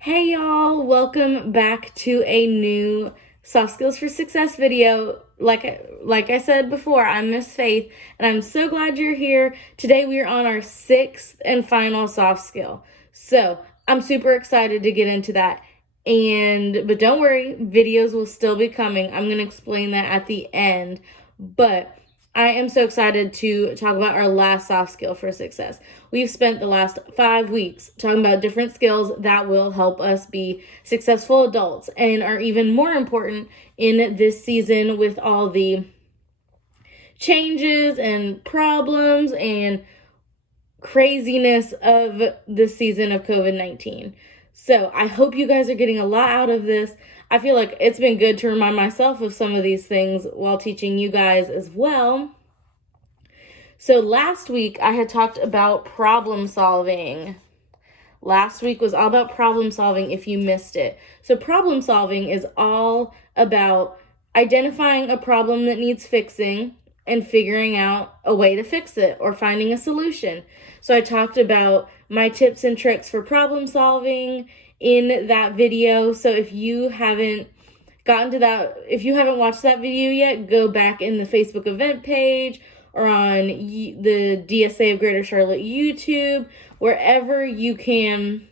Hey y'all, welcome back to a new Soft Skills for Success video. Like I said before, I'm Miss Faith, and I'm so glad you're here. Today we are on our sixth and final soft skill. So I'm super excited to get into that. But don't worry, videos will still be coming. I'm gonna explain that at the end. But I am so excited to talk about our last soft skill for success. We've spent the last 5 weeks talking about different skills that will help us be successful adults and are even more important in this season with all the changes and problems and craziness of the season of COVID-19. So I hope you guys are getting a lot out of this. I feel like it's been good to remind myself of some of these things while teaching you guys as well. So last week I had talked about problem solving. Last week was all about problem solving if you missed it. So problem solving is all about identifying a problem that needs fixing and figuring out a way to fix it or finding a solution. So I talked about my tips and tricks for problem solving in that video. So if you haven't if you haven't watched that video yet, go back in the Facebook event page or on the DSA of Greater Charlotte YouTube, wherever you can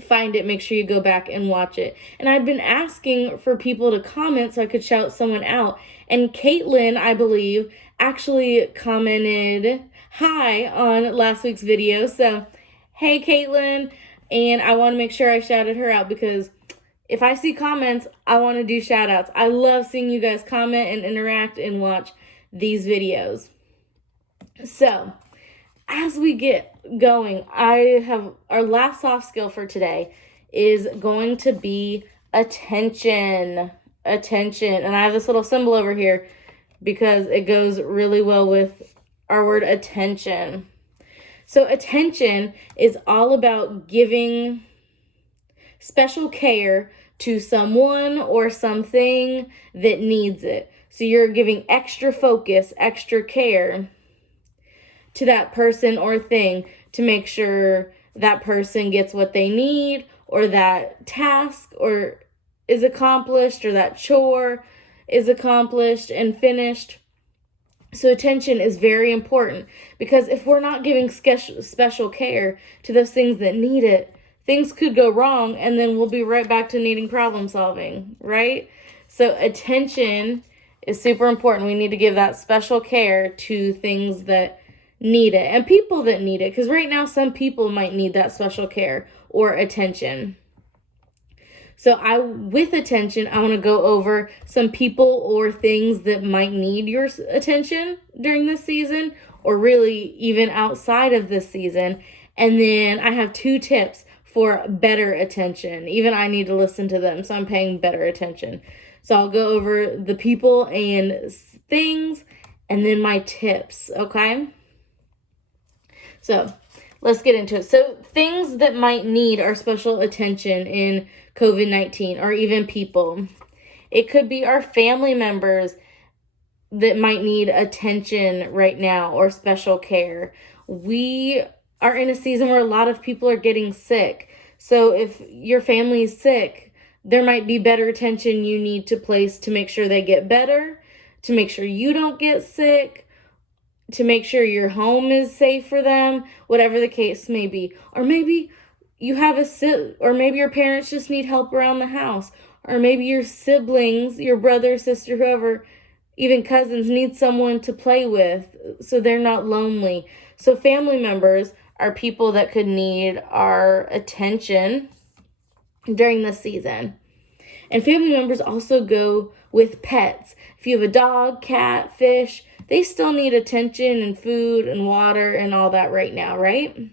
find it, make sure you go back and watch it. And I'd been asking for people to comment so I could shout someone out. And Caitlin, I believe, actually commented hi on last week's video. So, hey Caitlin, and I want to make sure I shouted her out because if I see comments, I want to do shout outs. I love seeing you guys comment and interact and watch these videos. So, as we get going, I have our last soft skill for today is going to be attention. And I have this little symbol over here because it goes really well with our word attention. So attention is all about giving special care to someone or something that needs it. So you're giving extra focus, extra care to that person or thing to make sure that person gets what they need, or that task or is accomplished, or that chore is accomplished and finished. So attention is very important because if we're not giving special care to those things that need it, things could go wrong and then we'll be right back to needing problem solving, right? So attention is super important. We need to give that special care to things that need it and people that need it, because right now some people might need that special care or attention. So with attention, I want to go over some people or things that might need your attention during this season, or really even outside of this season. And then I have 2 tips for better attention. Even I need to listen to them, so I'm paying better attention. So I'll go over the people and things and then my tips, okay? So let's get into it. So things that might need our special attention in COVID-19, or even people. It could be our family members that might need attention right now or special care. We are in a season where a lot of people are getting sick. So if your family is sick, there might be better attention you need to place to make sure they get better, to make sure you don't get sick, to make sure your home is safe for them, whatever the case may be. Or maybe you have or maybe your parents just need help around the house. Or maybe your siblings, your brother, sister, whoever, even cousins, need someone to play with so they're not lonely. So family members are people that could need our attention during this season. And family members also go with pets. If you have a dog, cat, fish, they still need attention and food and water and all that right now, right?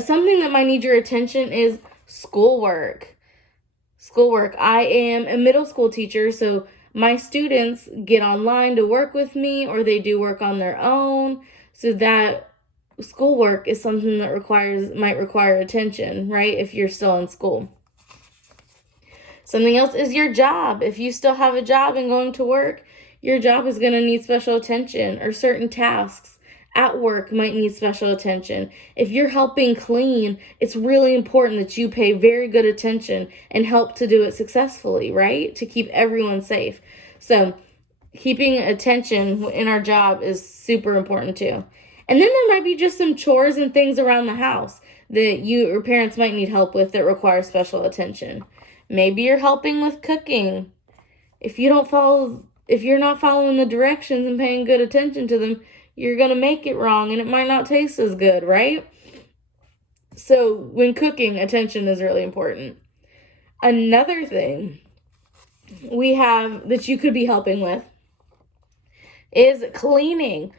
Something that might need your attention is schoolwork. I am a middle school teacher, so my students get online to work with me, or they do work on their own. So that schoolwork is something that might require attention, right? If you're still in school. Something else is your job. If you still have a job and going to work, your job is going to need special attention, or certain tasks at work might need special attention. If you're helping clean, it's really important that you pay very good attention and help to do it successfully, right? To keep everyone safe. So keeping attention in our job is super important too. And then there might be just some chores and things around the house that your parents might need help with that require special attention. Maybe you're helping with cooking. If you're not following the directions and paying good attention to them, you're going to make it wrong and it might not taste as good, right? So when cooking, attention is really important. Another thing we have that you could be helping with is cleaning.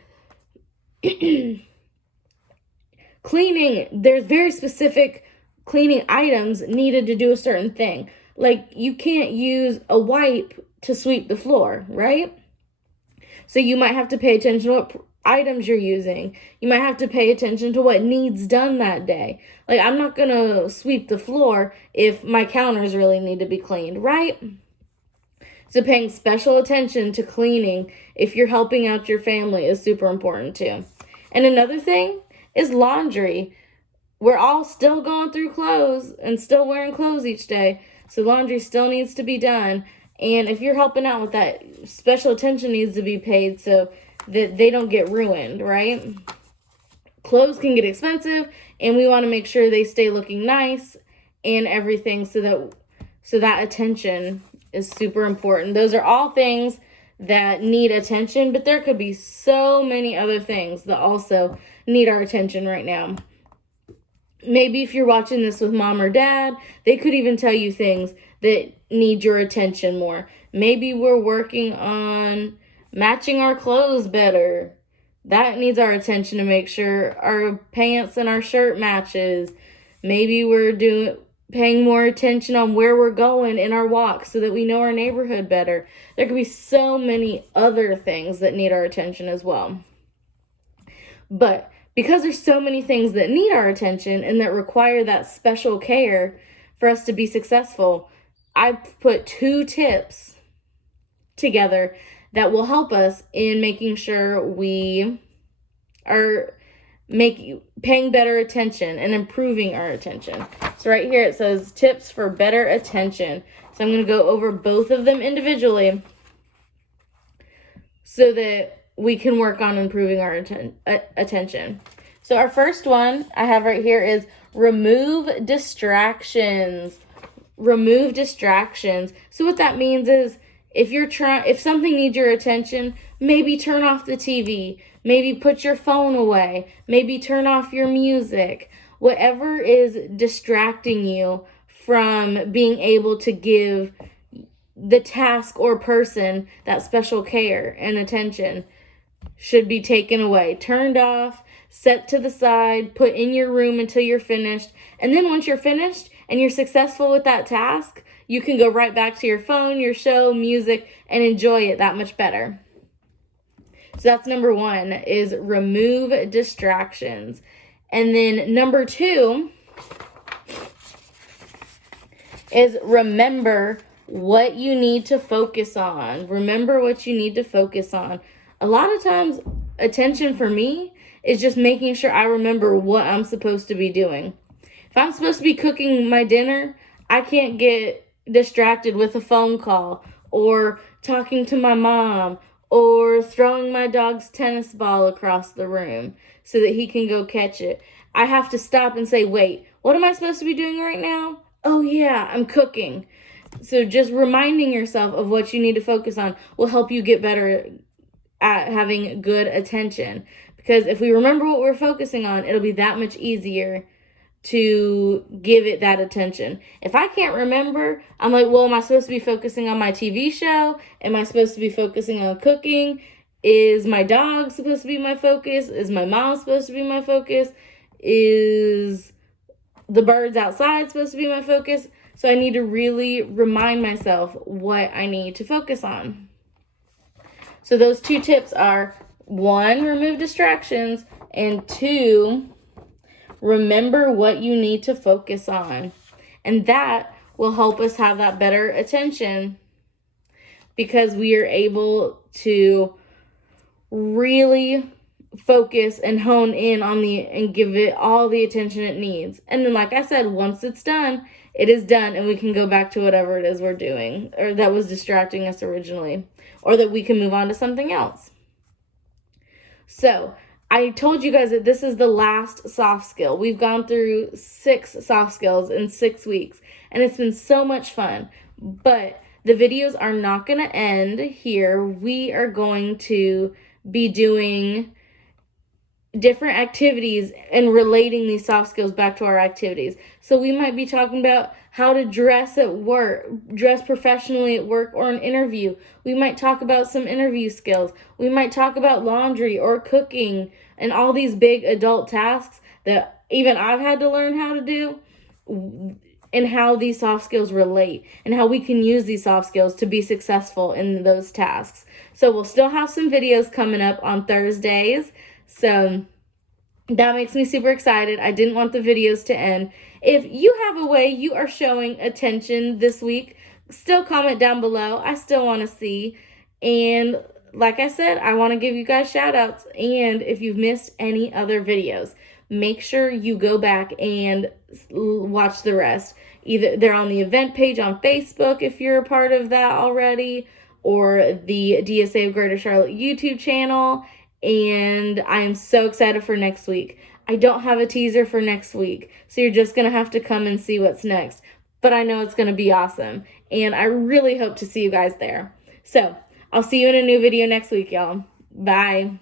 Cleaning, there's very specific cleaning items needed to do a certain thing. Like you can't use a wipe to sweep the floor, right? So you might have to pay attention to what items you're using. You might have to pay attention to what needs done that day. Like I'm not going to sweep the floor if my counters really need to be cleaned, right? So paying special attention to cleaning if you're helping out your family is super important too. And another thing is laundry. We're all still going through clothes and still wearing clothes each day. So laundry still needs to be done. And if you're helping out with that, special attention needs to be paid so that they don't get ruined, right? Clothes can get expensive and we want to make sure they stay looking nice and everything so that attention is super important. Those are all things that need attention, but there could be so many other things that also need our attention right now. Maybe if you're watching this with mom or dad, they could even tell you things that need your attention more. Maybe we're working on matching our clothes better. That needs our attention to make sure our pants and our shirt matches. Maybe we're paying more attention on where we're going in our walks so that we know our neighborhood better. There could be so many other things that need our attention as well. But because there's so many things that need our attention and that require that special care for us to be successful, I put 2 tips together that will help us in making sure we are paying better attention and improving our attention. So right here it says tips for better attention. So I'm going to go over both of them individually so that we can work on improving our attention. So our first one I have right here is remove distractions. Remove distractions. So what that means is if something needs your attention, maybe turn off the TV, maybe put your phone away, maybe turn off your music. Whatever is distracting you from being able to give the task or person that special care and attention should be taken away, turned off, set to the side, put in your room until you're finished. And then once you're finished and you're successful with that task, you can go right back to your phone, your show, music, and enjoy it that much better. So that's number 1, is remove distractions. And then number 2 is remember what you need to focus on. Remember what you need to focus on. A lot of times, attention for me is just making sure I remember what I'm supposed to be doing. If I'm supposed to be cooking my dinner, I can't get distracted with a phone call or talking to my mom or throwing my dog's tennis ball across the room so that he can go catch it. I have to stop and say, wait, what am I supposed to be doing right now? Oh yeah, I'm cooking. So just reminding yourself of what you need to focus on will help you get better at having good attention. Because if we remember what we're focusing on, it'll be that much easier to give it that attention. If I can't remember, I'm like, well, am I supposed to be focusing on my TV show? Am I supposed to be focusing on cooking? Is my dog supposed to be my focus? Is my mom supposed to be my focus? Is the birds outside supposed to be my focus? So I need to really remind myself what I need to focus on. So those 2 tips are 1, remove distractions, and 2, remember what you need to focus on. And that will help us have that better attention because we are able to really focus and hone in on and give it all the attention it needs. And then, like I said, once it's done, it is done, and we can go back to whatever it is we're doing or that was distracting us originally, or that we can move on to something else. So I told you guys that this is the last soft skill. We've gone through 6 soft skills in 6 weeks, and it's been so much fun. But the videos are not going to end here. We are going to be doing different activities and relating these soft skills back to our activities. So we might be talking about how to dress at work, dress professionally at work or an interview. We might talk about some interview skills. We might talk about laundry or cooking and all these big adult tasks that even I've had to learn how to do, and how these soft skills relate and how we can use these soft skills to be successful in those tasks. So we'll still have some videos coming up on Thursdays. So that makes me super excited. I didn't want the videos to end. If you have a way you are showing attention this week, still comment down below. I still want to see. And like I said, I want to give you guys shout outs. And if you've missed any other videos, make sure you go back and watch the rest. Either they're on the event page on Facebook if you're a part of that already, or the DSA of Greater Charlotte YouTube channel. And I am so excited for next week. I don't have a teaser for next week, so you're just going to have to come and see what's next. But I know it's going to be awesome, and I really hope to see you guys there. So I'll see you in a new video next week, y'all. Bye.